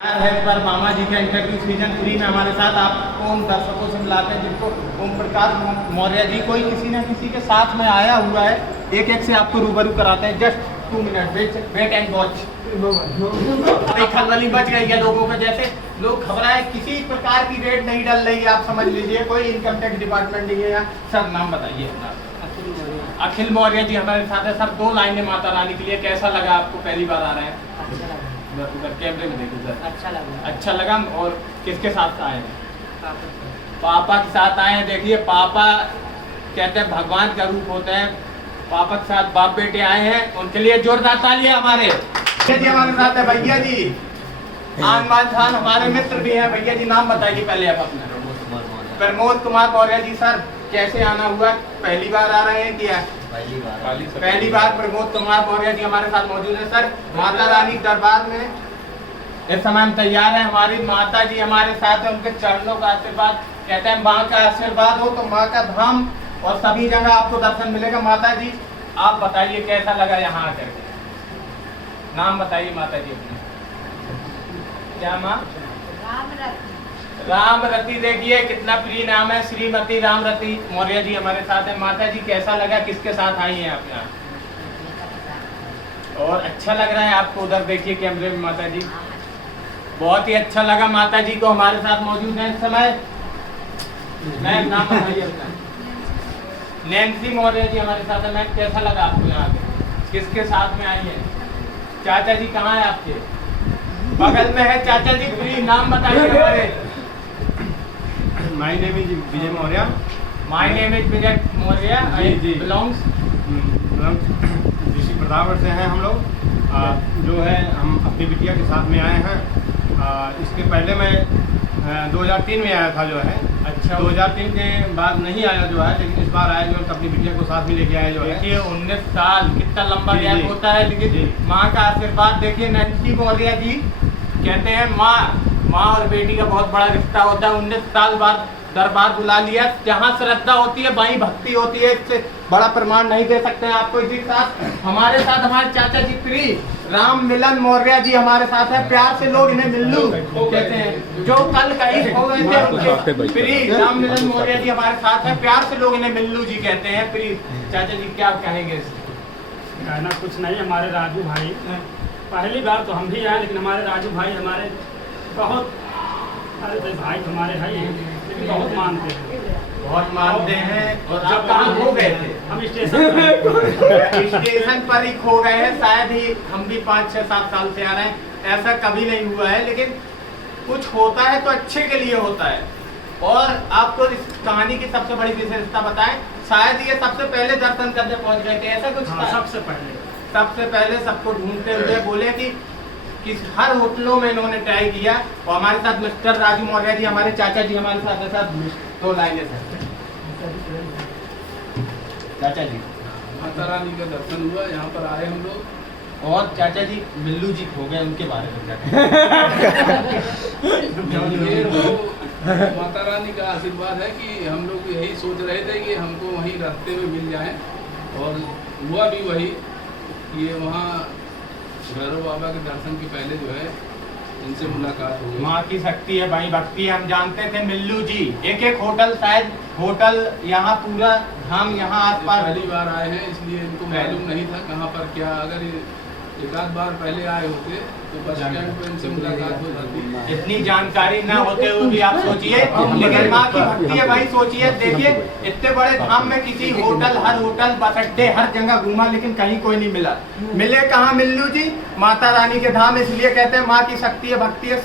है पर मामा जी का इंटरव्यू सीजन 3 में हमारे साथ आपको उन दर्शकों से मिलाते हैं जिनको ओम प्रकाश मौर्य जी कोई किसी न किसी के साथ में आया हुआ है। एक एक से आपको रूबरू कराते हैं। Just 2 minute wait and watch. खलबली बच गई है लोगों को, जैसे लोग घबराए, किसी प्रकार की रेड नहीं डल रही है। आप समझ लीजिए कोई इनकम टैक्स डिपार्टमेंट नहीं है। सर नाम बताइए अपना। अखिल मौर्य जी हमारे साथ है। सर 2 लाइनें माता रानी के लिए, कैसा लगा आपको, पहली बार आ रहे हैं? उधर कैमरे में देखो सर। अच्छा लगा। और किसके साथ आए हैं? पापा के साथ आए हैं। देखिए पापा कहते हैं भगवान का रूप होते हैं। पापा के साथ बाप बेटे आए हैं, उनके लिए जोरदार तालियां। हमारे हमारे साथ है भैया जी आनमान खान, हमारे मित्र भी हैं। भैया जी नाम बताइए पहले आप अपना। प्रमोद कुमार मौर्य जी। सर कैसे आना हुआ, पहली बार आ रहे हैं क्या? पहली बार प्रमोद कुमार मौर्य जी हमारे साथ मौजूद है। सर माता रानी दरबार में इस समय हम तैयार हैं। हमारी माता जी हमारे साथ है, उनके चरणों का आशीर्वाद। कहते हैं माँ का आशीर्वाद हो तो माँ का धाम और सभी जगह आपको दर्शन मिलेगा। माता जी आप बताइए कैसा लगा यहाँ आकर के? नाम बताइए माता जी अपने। क्या माँ? रामरती। देखिए कितना प्रिय नाम है, श्रीमती रामरती मौर्य जी हमारे साथ है। माता जी कैसा लगा, किसके साथ आई हैं आप यहाँ? और अच्छा लग रहा है आपको? उधर देखिए कैमरे में माता जी, बहुत ही अच्छा लगा। माता जी को हमारे साथ मौजूद है इस समय। मैम नाम बताइए अपना। नैन्सी मौर्य जी हमारे साथ है। मैम कैसा लगा आपको यहाँ पे, किसके साथ में आई है? चाचा जी कहाँ है आपके? बगल में है चाचा जी। प्लीज नाम बताइए हमारे। My name is Vijay Maurya. My name is Vijay Maurya. Ji. belongs district Pratapgarh से हैं हम लोग। जो है हम अपनी बिटिया के साथ में आए हैं। इसके पहले मैं 2003 में आया था जो है। अच्छा। 2003 के बाद नहीं आया जो है, लेकिन इस बार आया जो है अपनी बिटिया को साथ में लेके आया जो है। देखिए 19 साल कितना लंबा गैप होता है, लेकिन माँ का आशीर्वाद। देखिए नैन्सी मौर्य जी कहते हैं माँ और बेटी का बहुत बड़ा रिश्ता होता है। 19 साल बाद दरबार बुला लिया। जहाँ श्रद्धा होती है वहीं भक्ति होती है। इससे बड़ा प्रमाण नहीं दे सकते हैं आपको। इसी के साथ हमारे चाचा जी प्री राम मिलन मौर्य जी हमारे साथ है। प्यार से लोग इन्हें मिल्लू कहते हैं, जो कल कहीं हो गए थे उनके। प्री राम मिलन मौर्य जी हमारे साथ है। प्यार से लोग इन्हें मिल्लू जी कहते हैं। प्री चाचा जी क्या कहेंगे? कहना कुछ नहीं। हमारे राजू भाई, पहली बार तो हम भी आए, लेकिन हमारे राजू भाई हमारे बहुत, अरे तो भाई हमारे है ही, लेकिन बहुत मानते हैं, बहुत मानते हैं। और आप कहाँ खो गए थे? हम स्टेशन पर ही खो गए हैं। शायद ही हम भी 5, 6, 7 साल से आ रहे हैं। ऐसा कभी नहीं हुआ है, लेकिन कुछ होता है तो अच्छे के लिए होता है। और आपको इस कहानी की सबसे बड़ी विशेषता बताएं, शायद ये सबसे पहले दर्शन करने पहुंच गए थे, ऐसा कुछ था? सबसे पहले सबको ढूंढते हुए बोले कि हर होटलों में इन्होंने ट्राई किया। और हमारे साथ मिस्टर राजू मौर्य जी हमारे चाचा जी हमारे साथ 2 लाइनें सर। चाचा जी माता रानी का दर्शन हुआ, यहाँ पर आए हम लोग। और चाचा जी मिल्लू जी खो गए, उनके बारे में क्या ये तो माता रानी का आशीर्वाद है कि हम लोग यही सोच रहे थे कि हमको वहीं रास्ते में मिल जाए, और हुआ भी वही। ये वहाँ भैरव बाबा के दर्शन के पहले जो है इनसे मुलाकात हुई। माँ की शक्ति है भाई, भक्ति है। हम जानते थे मिल्लू जी एक होटल, शायद होटल यहाँ पूरा हम यहाँ आसपास पहली बार आए हैं, इसलिए इनको मालूम नहीं था कहाँ पर क्या। अगर एक आध बार पहले आए होते तो बस स्टैंड पर इनसे मुलाकात हो जाती। इतनी जानकारी न होते हुए भी आप सोचिए, लेकिन माँ की भक्ति है भाई। सोचिए, देखिए इतने बड़े धाम में किसी होटल, हर होटल, बस अड्डे, हर जगह घूमा, लेकिन कहीं कोई नहीं मिला। मिले कहाँ मिल्लू जी? माता रानी के धाम। इसलिए कहते हैं माँ की शक्ति है, भक्ति है।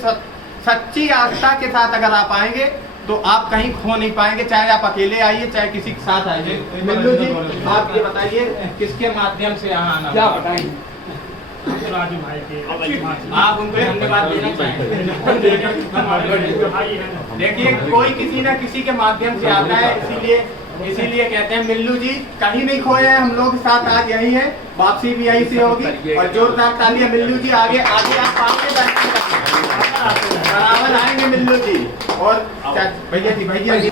सच्ची आस्था के साथ अगर आप आएंगे तो आप कहीं खो नहीं पाएंगे, चाहे आप अकेले आइए चाहे किसी के साथ आइए। मिल्लू जी आप ये बताइए किसके माध्यम से यहाँ आना? क्या बताएंगे? राजू भाई के, आप उनको धन्यवाद देना चाहेंगे? देखिए कोई किसी न किसी के माध्यम से आता है, इसीलिए कहते हैं मिल्लू जी कहीं नहीं खोए हैं। हम लोग साथ आज यही है, वापसी भी यही से होगी। और जोरदार तालियां मिल्लू जी। आगे आप पाएंगे, बराबर आएंगे मिल्लू जी। और भैया जी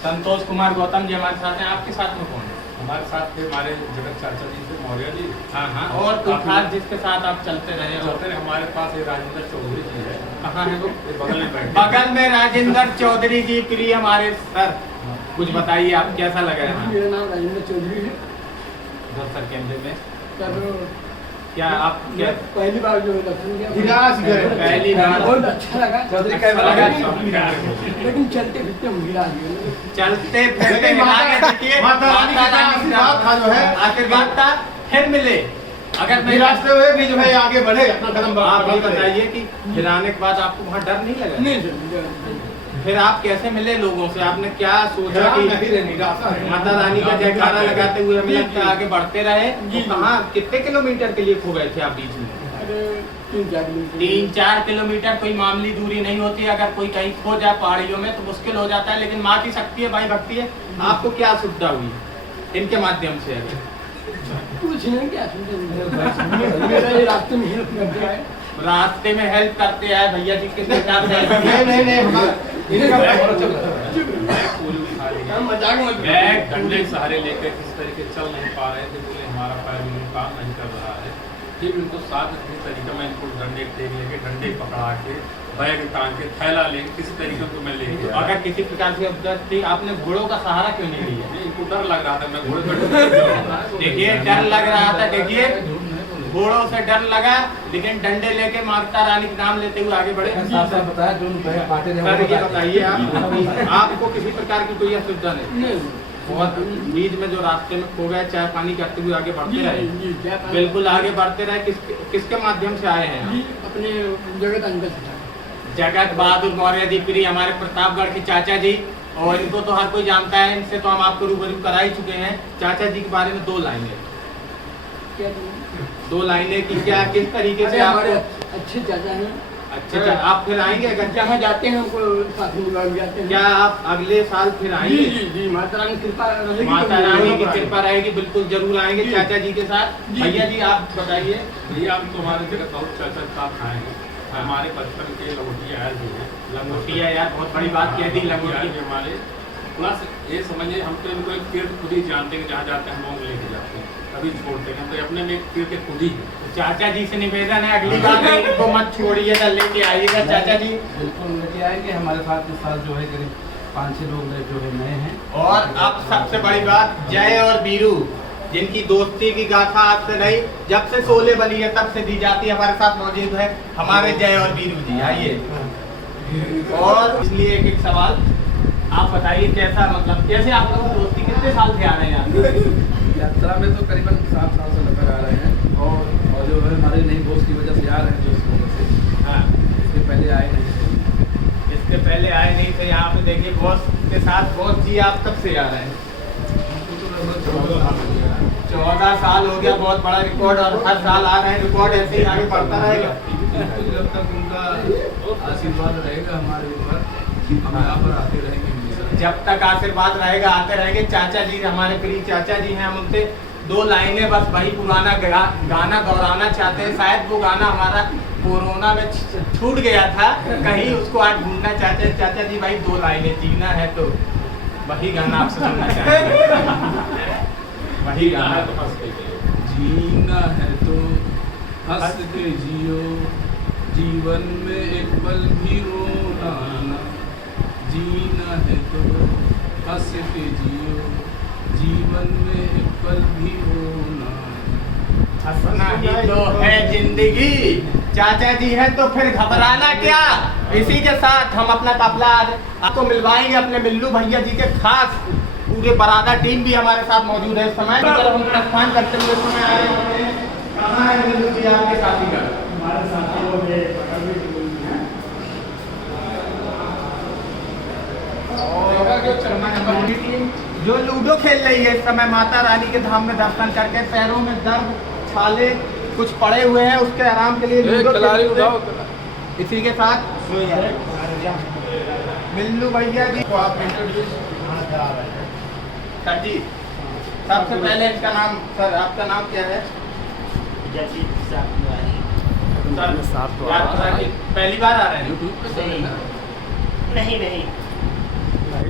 संतोष कुमार गौतम जी हमारे साथ हैं। आपके साथ में कौन है? हमारे साथ थे हमारे जगत चाचा जी थे, मौर्य जी। हाँ हाँ, और कोई खास जिसके साथ आप चलते रहे हो? चलते रहे, हमारे पास एक राजेंद्र चौधरी जी है। कहाँ है वो? ये बगल में बैठे। बगल में राजेंद्र चौधरी जी, प्रिय हमारे सर, कुछ बताइए आप कैसा लगा यहाँ? मेरा नाम राजेंद्र चौधरी है सर कैमरे में सर। क्या आप क्या मैं पहली बार जो दर्शन किया हिरास गए। पहली बार बहुत अच्छा लगा। चौधरी कैसा लगा? लेकिन चलते फिरते हम गिरा गए। चलते फिरते लेकिन मिला के माता- देखिए, माता रानी का आशीर्वाद था जो है। आशीर्वाद था, फिर मिले। अगर मैं रास्ते हुए भी जो है आगे बढ़े, अपना कदम आप ये बढ़ाते रहे। बताइए कि फिर आने के बाद आपको वहाँ डर नहीं लगा? नहीं सर, फिर आप कैसे मिले लोगों से? आपने क्या सोचा जहाँ कि नहीं रहनी, रास्ता है। माता रानी का जयकारा लगाते हुए हमें लगता है आगे बढ़ते रहे? जी, तो कहाँ कितने किलोमीटर के लिए खो गए थे आप बीच में? अरे 3-4 किलोमीटर। 3-4 किलोमीटर कोई मामूली दूरी नहीं होती। अगर कोई कहीं खो जाए पहाड़ियों में तो मुश्किल हो जाता है, लेकिन माँ की शक्ति है, भाई भक्ति है। आपको क्या सुविधा हुई इनके माध्यम से? अगर कुछ नहीं, क्या सुनते मेरा ये रास्ते में हेल्प कर दिया है। रास्ते में हेल्प करते हैं भैया जी किस प्रकार से help किया? नहीं इनका बहुत अच्छा लगा। पूरी उठा ली। हम मजाक मत करो। बैग डंडे के सहारे लेकर किस तरीके चल नहीं पा रहे थे, बोले हमारा पैर में काम नहीं कर रहा है। फिर उनको साथ किसी तरीके में इनको डंडे टेक लेके, डंडे पकड़ा के, बैग टांग के, थैला लेके किसी तरीके को मैं लेके आया। अगर किसी प्रकार से उपद्रव थी, आपने घोड़ों का सहारा क्यों नहीं लिया? इनको डर लग रहा था, मैं घोड़े पर देखिए डर लग रहा था, देखिए घोड़ों से डर लगा, लेकिन डंडे लेके माता रानी का नाम लेते हुए आगे बढ़े। बताया जो रुपए पाटे सर ये बताइए आप, आपको किसी प्रकार की कोई असुविधा नहीं? नहीं, बहुत बीच में जो रास्ते में खो गए, चाय पानी करते हुए आगे बढ़ते जी, रहे? जी, क्या कहा? बिल्कुल आगे बढ़ते रहे। किसके माध्यम से आए हैं जी, आप? अपने जगत अंकल से था। जगत बहादुर मौर्य जी, प्रिय हमारे प्रतापगढ़ के चाचा जी, और इनको तो हर कोई जानता है, इनसे तो हम आपको रूबरू करा ही चुके हैं। चाचा जी के बारे में 2 लाइनें, क्या करूं? 2 लाइनें की क्या, किस तरीके से अरे हमारे आपको? अच्छे चाचा हैं। अच्छा, आप फिर आएंगे अगर? जहाँ जाते हैं हमको साथ में बुला के जाते हैं। क्या आप अगले साल फिर जी आएंगे? जी जी, माता रानी की कृपा रहेगी तो माता हम रानी जरूर की आएंगे। कृपा रहेगी, बिल्कुल जरूर आएंगे जी। चाचा जी के साथ। जी। भैया जी आप बताइए। भैया हम तो हमारे जगत बहुत चाचा साथ आए हैं। हमारे बचपन के लंगोटिया आए हुए हैं। लंगोटिया, यार बहुत बड़ी बात कह दी, लंगोटिया। हमारे प्लस ये समझिए, हम तो इनको एक तीर्थ खुद ही जानते हैं, जहाँ जाते हैं हम लेके जाते हैं, कभी छोड़ते हैं तो अपने में एक तीर्थ खुद ही है। चाचा जी से निवेदन है, अगली बार में इनको मत छोड़िएगा, लेके आइएगा चाचा जी। बिल्कुल लेके आएंगे। हमारे साथ इस साल जो है करीब 5-6 लोग जो है नए हैं। और अब सबसे बड़ी बात, जय और बीरू जिनकी दोस्ती की गाथा आज से नहीं, जब से शोले बनी है तब से दी जाती है, हमारे साथ मौजूद है हमारे जय और बीरू जी। आइए। और इसलिए एक सवाल आप बताइए, कैसा मतलब कैसे आप लोगों की दोस्ती, कितने साल से आ रहे हैं आप? यात्रा में तो करीबन 7 साल से लगभग आ रहे हैं। और जो है हमारे नई दोस्त की वजह से आ रहे हैं, जो इस वजह से। हाँ, इसके पहले आए नहीं थे। इसके पहले आए नहीं थे। यहाँ पे देखिए बॉस के साथ। बॉस जी आप कब से आ रहे हैं? 14 साल हो गया, बहुत बड़ा रिकॉर्ड, और हर साल आ रहे हैं, रिकॉर्ड ऐसे ही आगे बढ़ता रहेगा। जब तक उनका आशीर्वाद रहेगा हमारे ऊपर, हम यहाँ पर आते रहेंगे हमेशा। जब तक आशीर्वाद रहेगा आते रहेंगे। चाचा जी हमारे प्रिय चाचा जी हैं, हम उनसे 2 लाइनें बस वही पुराना गाना दोहराना चाहते हैं। शायद वो गाना हमारा कोरोना में छूट गया था, कहीं उसको आज ढूंढना चाहते हैं। चाचा जी भाई 2 लाइनें, जीना है तो वही गाना आपसे सुनना चाहेंगे। वही गाना तो हंस के गए। जीना है तो हंस के जियो, जीवन में एक पल भी रोना ना। जीना है तो हंस के जियो, जीवन में एक पल भी रोना। हंसना ही तो है जिंदगी। चाचा जी है तो फिर घबराना क्या। इसी के साथ हम अपना काफिला आपको मिलवाएंगे अपने मिल्लू भैया जी के खास। पूरे बरादा टीम भी हमारे साथ मौजूद है इस समय। जब हम प्रस्थान करते हुए इस समय आए हैं, कहाँ है मिल्लू जी आपके साथीगण? हमारे साथी लोग ये बगल में लोग हैं। जो लूडो खेल रही है इस समय माता रानी के धाम में दर्शन करके, पैरों में दर्द, छाले कुछ पड़े हुए हैं, उसके आराम के लिए लूडो खिलाड़ी खेलते उठाओ। हैं। इसी के साथ मिल्लू भैया जी को आप इंट्रोड्यूस सर जी। सबसे पहले इसका नाम, सर आपका नाम क्या है? सर यात्रा की पहली बार आ रहे हैं? यूट्यूब पे चले ना। नहीं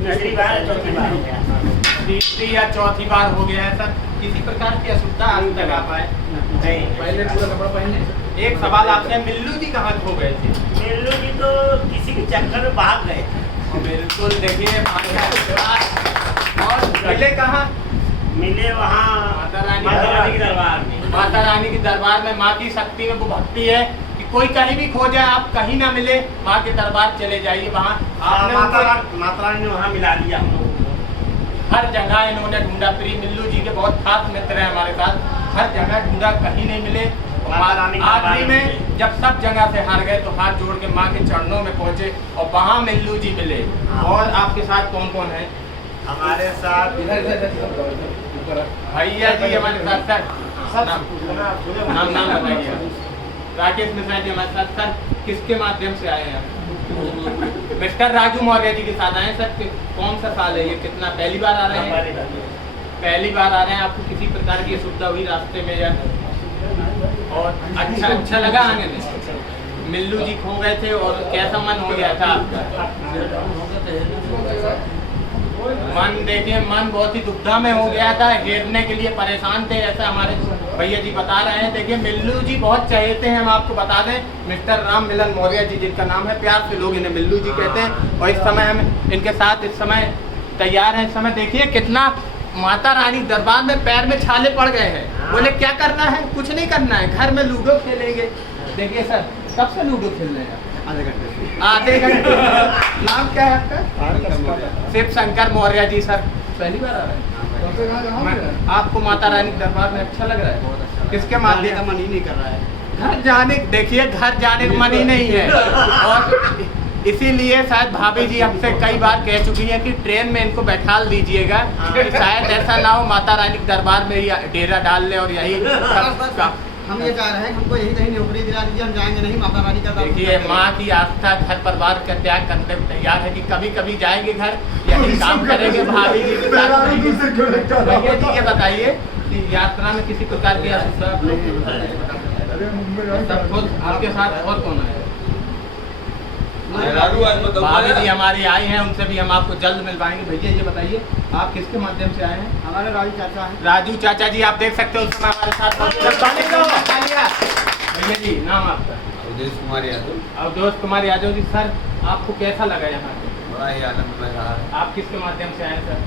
तीसरी बार चौथी बार हो गया। तीसरी या चौथी बार हो गया है सर, किसी प्रकार की असुविधा आज तक आप आए नहीं। पहले पूरा कपड़ा पहने। एक सवाल आपसे, मिल्लू जी कहाँ खो गए थे? मिल्लू जी तो किसी के चक्कर में भाग गए थे। बिल्कुल, देखिए और मिले कहाँ? मिले वहाँ माता रानी के दरबार में। माता रानी के दरबार में माँ की शक्ति में वो भक्ति है कि कोई कहीं भी खो जाए, आप कहीं ना मिले, माँ के दरबार चले जाइए, वहाँ आपने माता रानी ने वहाँ मिला दिया हम लोगों को। हर जगह इन्होंने ढूंढा। प्रिय मिल्लू जी के बहुत खास मित्र हैं हमारे साथ, हर जगह ढूंढा, कहीं नहीं मिले। आखिरी में जब सब जगह से हार गए तो हाथ जोड़ के माँ के चरणों में पहुँचे और वहाँ मिल्लू जी मिले। और आपके साथ कौन कौन है? हमारे साथ भैया जी हमारे साथ सर, नाम बताइए। राकेश मिश्रा जी हमारे साथ सर, किसके माध्यम से आए हैं? मिस्टर राजू मौर्य जी के साथ आए सर। कौन सा साल है ये, कितना पहली बार आ रहे हैं? पहली बार आ रहे हैं। आपको किसी प्रकार की असुविधा हुई रास्ते में या और अच्छा लगा आने में? मिल्लू जी खो गए थे और कैसा मन हो गया था आपका? मन देखिए, मन बहुत ही दुविधा में हो गया था, हेरने के लिए परेशान थे, ऐसा हमारे भैया जी बता रहे हैं। देखिए मिल्लू जी बहुत चहेते हैं, हम आपको बता दें, मिस्टर राम मिलन मौर्य जी जिनका नाम है, प्यार से लोग इन्हें मिल्लू जी कहते हैं। और इस समय हम इनके साथ इस समय तैयार हैं। इस समय देखिए कितना माता रानी दरबार में पैर में छाले पड़ गए हैं। बोले क्या करना है? कुछ नहीं करना है, घर में लूडो खेलेंगे। देखिए सर, कब से लूडो खेल रहे हैं? आधे घंटे। नाम क्या है आपका? शिव शंकर मौर्य जी सर, पहली बार आ रहे हैं? आपको माता रानी दरबार में अच्छा लग रहा है? किसके माध्यम का मन ही नहीं कर रहा है घर जाने? देखिए घर जाने का मन ही नहीं है, और इसीलिए शायद भाभी जी हमसे कई बार कह चुकी है कि ट्रेन में इनको बैठाल दीजिएगा, शायद ऐसा ना हो माता रानी के दरबार में ही डेरा डाल ले और यही हम ये चाह रहे हैं, हमको यही कहीं नौकरी दिला दीजिए, हम जाएंगे नहीं माता रानी का। देखिए माँ की आस्था, घर परिवार का त्याग करने को तैयार है कि कभी कभी जाएंगे घर, यही काम करेंगे भाभी जी के साथ। भैया जी ये बताइए कि यात्रा में किसी प्रकार की असुविधा आपके साथ और कौन है? भाभी जी हमारी आई हैं, उनसे भी हम आपको जल्द मिलवाएंगे। भैया ये बताइए आप किसके माध्यम से आए हैं? हमारे राजू चाचा हैं। राजू चाचा जी आप देख सकते हो उस समय हमारे साथ। भैया जी नाम आपका? अवधेश कुमार यादव। अवधेश कुमार यादव जी, सर आपको कैसा लगा यहाँ पे? बड़ा ही आनंदमय रहा है। आप किसके माध्यम से आए सर?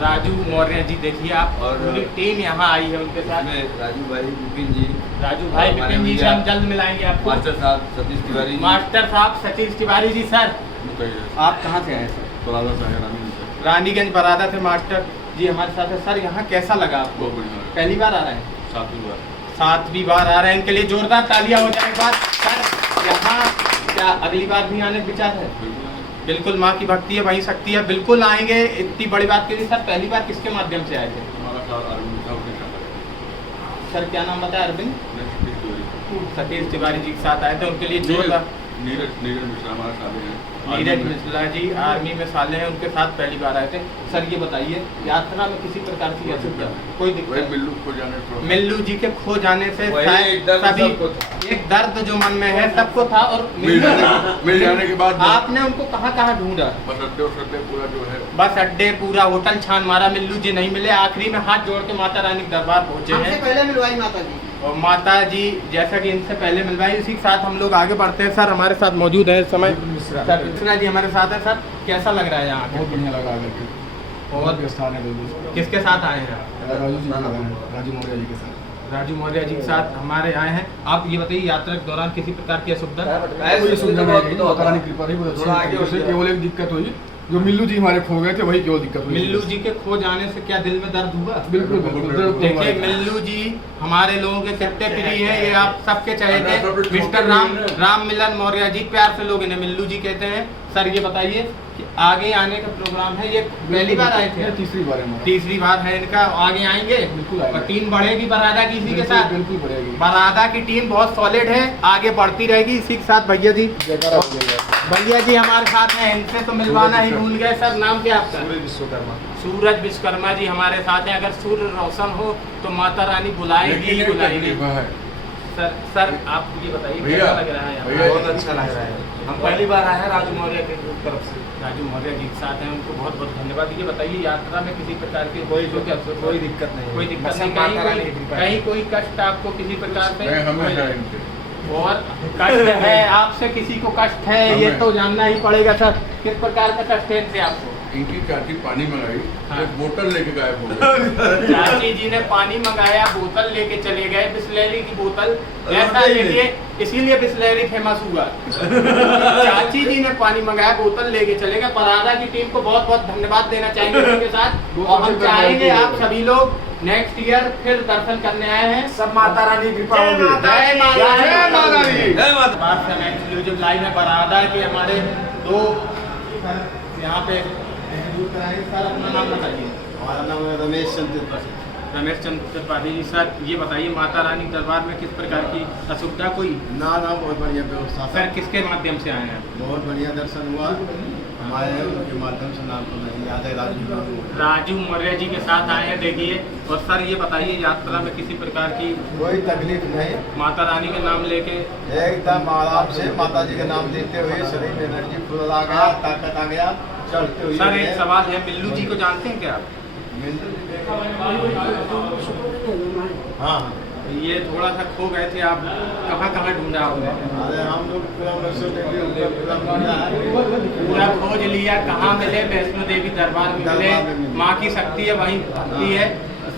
राजू मौर्य जी, देखिए आप और पूरी टीम यहाँ आई है उनके साथ। राजू भाई विपिन जी, राजू भाई विपिन जी से हम जल्द मिलाएंगे आपको। मास्टर साहब सतीश तिवारी, मास्टर साहब सतीश तिवारी जी। सर आप कहाँ से आए सर? बरादा से रानीगंज बरादा से मास्टर जी हमारे साथ है। सर यहाँ कैसा लगा आपको? पहली बार आ रहे हैं? सातवीं बार आ रहे हैं। इनके लिए जोरदार तालियां हो जाए एक बार। सर यहाँ क्या अगली बार भी आने का विचार है? बिल्कुल, माँ की भक्ति है, वही शक्ति है, बिल्कुल आएंगे। इतनी बड़ी बात के लिए सर पहली बार किसके माध्यम से आए थे? सर क्या नाम बताया? अरविंद सतीश तिवारी जी के साथ आए थे। उनके लिए जोरदार। नीरज मिश्रा हमारे साथ हैं। नीरज मिश्रा जी आर्मी में साले हैं, उनके साथ पहली बार आए थे। सर ये बताइए यात्रा में किसी प्रकार की असुविधा कोई दिक्कत? मिल्लू जी के खो जाने से सभी एक दर्द जो मन में है सबको था, और मिल जाने के बाद आपने उनको कहाँ कहाँ ढूंढा? बस अड्डे पूरा जो है, बस अड्डे पूरा होटल छान मारा, मिल्लू जी नहीं मिले। आखिरी में हाथ जोड़ के माता रानी के दरबार पहुंचे हैं। पहले मिलवाई माता जी, और माता जी जैसा कि इनसे पहले मिलवाई, इसी के साथ हम लोग आगे बढ़ते हैं। सर हमारे साथ मौजूद है इस समय सर मिश्रा जी हमारे साथ है। सर कैसा लग रहा है यहाँ? बहुत बढ़िया लगा। और स्थान है किसके साथ आए हैं? राजू मौर्य जी के साथ। राजू मौर्य जी के साथ हमारे आए हैं। आप ये बताइए यात्रा के दौरान किसी प्रकार की असुविधा? केवल एक दिक्कत हुई, जो मिल्लू जी हमारे खो गए थे, वही केवल दिक्कत हुई। मिल्लू जी के खो जाने से क्या दिल में दर्द हुआ? बिल्कुल देखिए मिल्लू जी हमारे लोगों के कितने प्रिय है, ये आप सबके चहेते मिस्टर राम मिलन मौर्य जी, प्यार से लोग इन्हें मिल्लू जी कहते हैं। सर ये बताइए कि आगे आने का प्रोग्राम है, ये पहली बार आए थे? तीसरी बार है। तीसरी बार है इनका। आगे आएंगे? बिल्कुल। और टीम बढ़ेगी बरादा की इसी के साथ? बिल्कुल बढ़ेगी। बरादा की टीम बहुत सॉलिड है, आगे बढ़ती रहेगी इसी के साथ। भैया जी भैया जी हमारे साथ हैं, इनसे तो मिलवाना ही भूल गए। सर नाम क्या आपका? सूरज विश्वकर्मा जी हमारे साथ हैं। अगर सूर्य रोशन हो तो माता रानी बुलाएगी ही बुलाएगी। सर आप ये बताइए कैसा लग रहा है यहाँ? बहुत अच्छा लग रहा है। हम पहली बार आए हैं राजू मौर्य की तरफ से। राजू मौर्य जी के साथ हैं, उनको बहुत बहुत धन्यवाद। ये बताइए यात्रा में किसी प्रकार की कोई दिक्कत नहीं, कोई दिक्कत बस नहीं, हम माता रानी की कृपा है। कहीं कोई कष्ट आपको किसी प्रकार से? हमें है इनसे। और कष्ट है आपसे, किसी को कष्ट है ये तो जानना ही पड़ेगा सर, किस प्रकार का कष्ट है इनसे आपको? इनकी चाची पानी मंगाई, हाँ। एक बोतल लेके गायब हो गए। चाची जी ने पानी मंगाया, बोतल लेके चले गए, बिस्लेरी की बोतल। ऐसा देखिए, इसीलिए बिस्लेरी फेमस हुआ। चाची जी ने पानी मंगाया, बोतल लेके चले गए। परादा की टीम को बहुत बहुत धन्यवाद देना चाहेंगे उनके साथ। और हम चाहेंगे आप सभी लोग नेक्स्ट ईयर फिर दर्शन करने आए हैं, सब माता रानी की कृपा होगी। जय माता दी। जय माता दी। जय माता। बात से मैं एक्सक्लूसिव लाइव में बरादा के हमारे दो सर यहाँ पे इंटरव्यू कराएंगे। सर अपना नाम बताइए। हमारा नाम है रमेश चंद्र त्रिपाठी। रमेश चंद्र त्रिपाठी जी। सर ये बताइए माता रानी दरबार में किस प्रकार की असुविधा कोई? ना बहुत बढ़िया व्यवस्था सर किसके माध्यम से आए हैं? बहुत बढ़िया दर्शन हुआ हमारे, उनके माध्यम से। नाम तो नहीं याद है, राजू मौर्य जी के साथ आए हैं देखिए। और सर ये बताइए यात्रा में किसी प्रकार की कोई तकलीफ नहीं, माता रानी के नाम लेके एकदम आराम से माता जी का नाम लेते हुए शरीर में एनर्जी फुल आ गया, ताकत आ गया, चढ़ते हुए। सर एक सवाल है, मिल्लू जी को जानते हैं क्या आप? हाँ, ये थोड़ा सा खो गए थे आप, कहाँ कहाँ ढूंढा आपने? अरे हम लोग पूरा खोज लिया, कहाँ मिले? वैष्णो देवी दरबार में मिले, माँ की शक्ति है वहीं भक्ति है।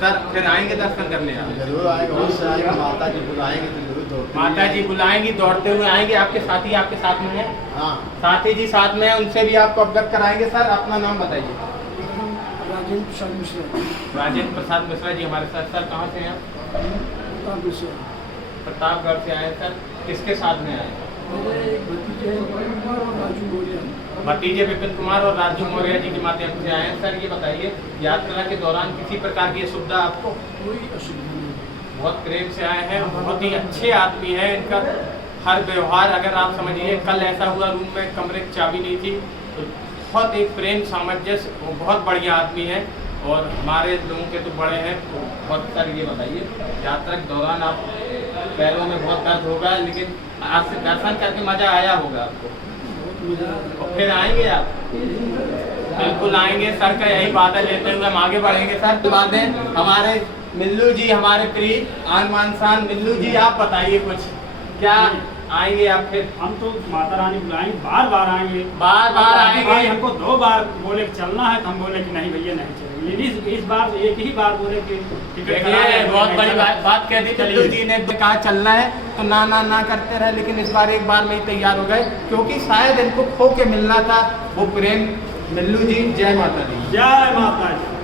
सर फिर आएंगे दर्शन करने आप? जरूर आएंगे, अवश्य आएंगे। माता जी बुलाएंगे तो जरूर दौड़ते माता जी बुलाएंगी, दौड़ते हुए आएंगे। आपके साथी आपके साथ में है? हाँ, साथी जी साथ में है, उनसे भी आपको अवगत कराएंगे। सर अपना नाम बताइए। राजेंद्र प्रसाद मिश्रा। राजेंद्र प्रसाद मिश्रा जी हमारे साथ। सर कहाँ से हैं आप? प्रतापगढ़ से आए। सर किसके साथ में आए? मेरे एक भतीजे विपिन कुमार और राजू मौर्य। भतीजे विपिन कुमार और राजू मौर्य जी के माध्यम से आए हैं। सर ये बताइए यात्रा के दौरान किसी प्रकार की सुविधा आपको? कोई असुविधा नहीं। बहुत प्रेम से आए हैं, बहुत ही अच्छे आदमी हैं। इनका हर व्यवहार अगर आप समझिए, कल ऐसा हुआ रूम में कमरे की चाबी नहीं थी, तो बहुत एक प्रेम सामंजस्य, वो बहुत बढ़िया आदमी है। और हमारे लोगों के तो बड़े हैं बहुत। सर ये बताइए यात्रा के दौरान आप पैरों में बहुत दर्द होगा, लेकिन आज से दर्शन करके मजा आया होगा आपको? और फिर आएंगे आप? बिल्कुल आएंगे। सर का यही बात लेते हुए हम आगे बढ़ेंगे। सर बातें हमारे मिल्लू जी, हमारे प्रिय आन मान शान मिल्लू जी, आप बताइए कुछ, क्या आएंगे आप फिर? हम तो माता रानी बुलाएंगे, बार बार आएंगे। बार बार आएंगे। भाई हमको 2 बार बोले कि चलना है, तो हम बोले कि नहीं भैया नहीं चलेंगे। इस बार एक ही बार बोले कि देखिए बहुत बड़ी बात कह दी मिल्लू जी ने, कहा चलना है तो ना ना ना करते रहे, लेकिन इस बार एक बार में ही तैयार हो गए, क्योंकि शायद इनको खो के मिलना था वो प्रेम। मिल्लू जी जय माता दी। जय माता दी।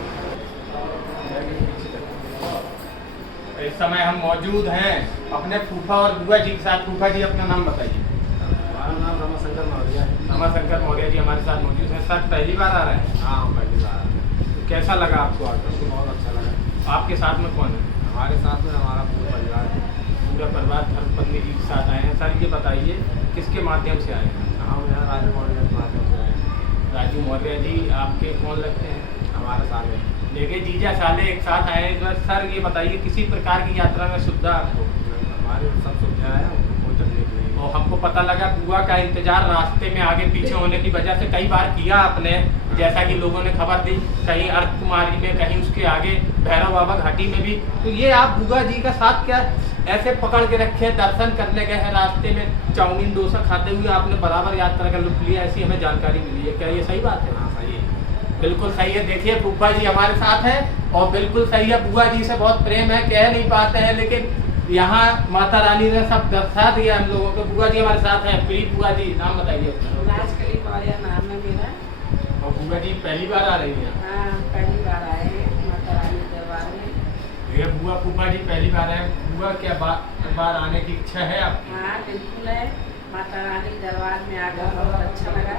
इस समय हम मौजूद हैं अपने फूफा और बुआ जी के साथ। फूफा जी अपना नाम बताइए। हमारा नाम रमाशंकर मौर्य है। रमाशंकर मौर्य जी हमारे साथ मौजूद हैं। सर पहली बार आ रहे हैं? हाँ, पहली बार। कैसा लगा आपको आकर? बहुत अच्छा लगा। आपके साथ में कौन है? हमारे साथ में हमारा पूरा परिवार है। पूरा परिवार धर्मपत्नी जी के साथ आए हैं। सर ये बताइए किसके माध्यम से आए हैं? हम यहाँ राजू मौर्य के माध्यम से आए हैं। राजू मौर्य जी आपके कौन लगते हैं? हमारे साथ में देखिए जीजा साले एक साथ आए हैं। सर ये बताइए किसी प्रकार की यात्रा में सुविधा आपको? हमारे सब सुविधा है, कोई तकलीफ नहीं। और हमको पता लगा बुआ का इंतजार रास्ते में आगे पीछे होने की वजह से कई बार किया आपने, जैसा कि लोगों ने खबर दी, कहीं अर्क कुमारी में, कहीं उसके आगे भैरव बाबा घाटी में भी। तो ये आप बुआ जी का साथ क्या ऐसे पकड़ के रखे, दर्शन करने गए हैं, रास्ते में चाउमीन डोसा खाते हुए आपने बराबर यात्रा का लुत्फ लिया, ऐसी हमें जानकारी मिली है। क्या ये सही बात है? हाँ, सही है। बिल्कुल सही है। देखिए फूफा जी हमारे साथ हैं और बिल्कुल सही है। बुआ जी से बहुत प्रेम है, कह नहीं पाते हैं, लेकिन यहाँ माता रानी ने सब दर्शा दिया हम लोगों को। बुआ जी हमारे साथ हैं। प्रिय बुआ जी नाम बताइए अपना। राजकली मौर्य नाम है मेरा। और बुआ जी पहली बार आ रही हैं? हाँ, पहली बार आए हैं माता रानी दरबार में। ये बुआ फूफा जी पहली बार है। बुआ क्या बार आने की इच्छा है आपकी? हाँ बिल्कुल है। माता रानी दरबार में आकर बहुत अच्छा लगा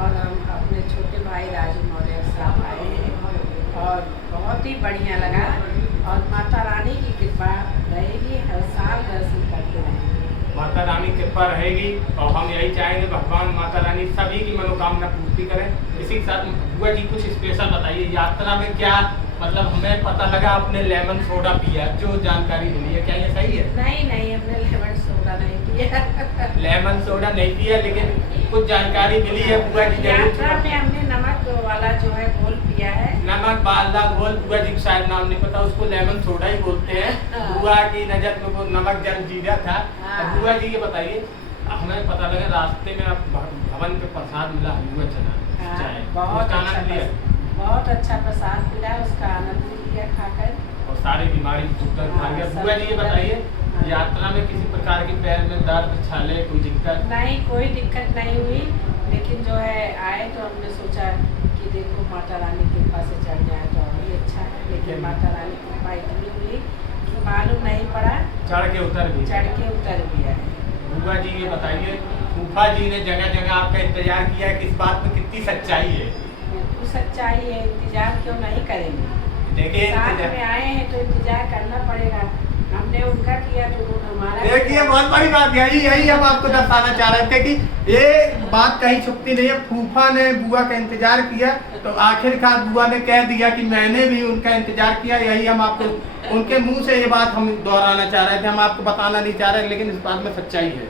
और हम अपने छोटे भाई राजू मौर्य के साथ आए हैं और बहुत ही बढ़िया लगा। और माता रानी की कृपा रहेगी, हर साल दर्शन करते रहेंगे। माता रानी की कृपा रहेगी और हम यही चाहेंगे भगवान माता रानी सभी की मनोकामना पूर्ति करें। इसी के साथ बुआ जी कुछ स्पेशल बताइए, यात्रा में क्या मतलब हमें पता लगा आपने लेमन सोडा पिया, जो जानकारी मिली है क्या ये सही है? नहीं नहीं, हमने लेमन सोडा नहीं पिया। लेमन सोडा नहीं पिया, लेकिन कुछ जानकारी मिली है बुआ जी यात्रा में हमने नमक वाला जो है घोल पिया है। नमक वाला घोल बुआ जी को शायद नाम नहीं पता, उसको लेमन सोडा ही बोलते हैं। बुआ की नजर में वो नमक जल जीरा था। अब बुआ जी ये बताइए, हमें पता लगा रास्ते में आप भवन पे प्रसाद मिला, हलवा चना चाय, बहुत उसका अच्छा, आनंद लिया? बहुत अच्छा प्रसाद मिला, उसका आनंद लिया खाकर। और सारी बीमारी टूटकर भाग गया। बुआ जी ये बताइए, यात्रा में किसी प्रकार के पैर में दर्द, छाले, कोई दिक्कत? नहीं, कोई दिक्कत नहीं हुई, लेकिन जो है आए तो हमने सोचा कि देखो माता रानी की कृपा से चढ़ जाए तो और भी अच्छा है, लेकिन माता रानी की कृपा इतनी हुई कि मालूम नहीं पड़ा, चढ़ के उतर भी आए। बुआ जी ये बताइए, फूफा जी ने जगह जगह आपका इंतजार किया है, किस बात में कितनी सच्चाई है? बिल्कुल सच्चाई है, इंतजार क्यों नहीं करेंगे? देखिए साथ में आए हैं तो इंतजार करना पड़ेगा। हमने उनका किया तो उन्होंने हमारा। देखिए बहुत बड़ी बात यही हम आपको दर्शाना चाह रहे थे कि ये बात कहीं छुपती नहीं है। फूफा ने बुआ का इंतजार किया तो आखिरकार बुआ ने कह दिया कि मैंने भी उनका इंतजार किया। यही हम आपको उनके मुंह से ये बात हम दोहराना चाह रहे थे, हम आपको बताना नहीं चाह रहे, लेकिन इस बात में सच्चाई है।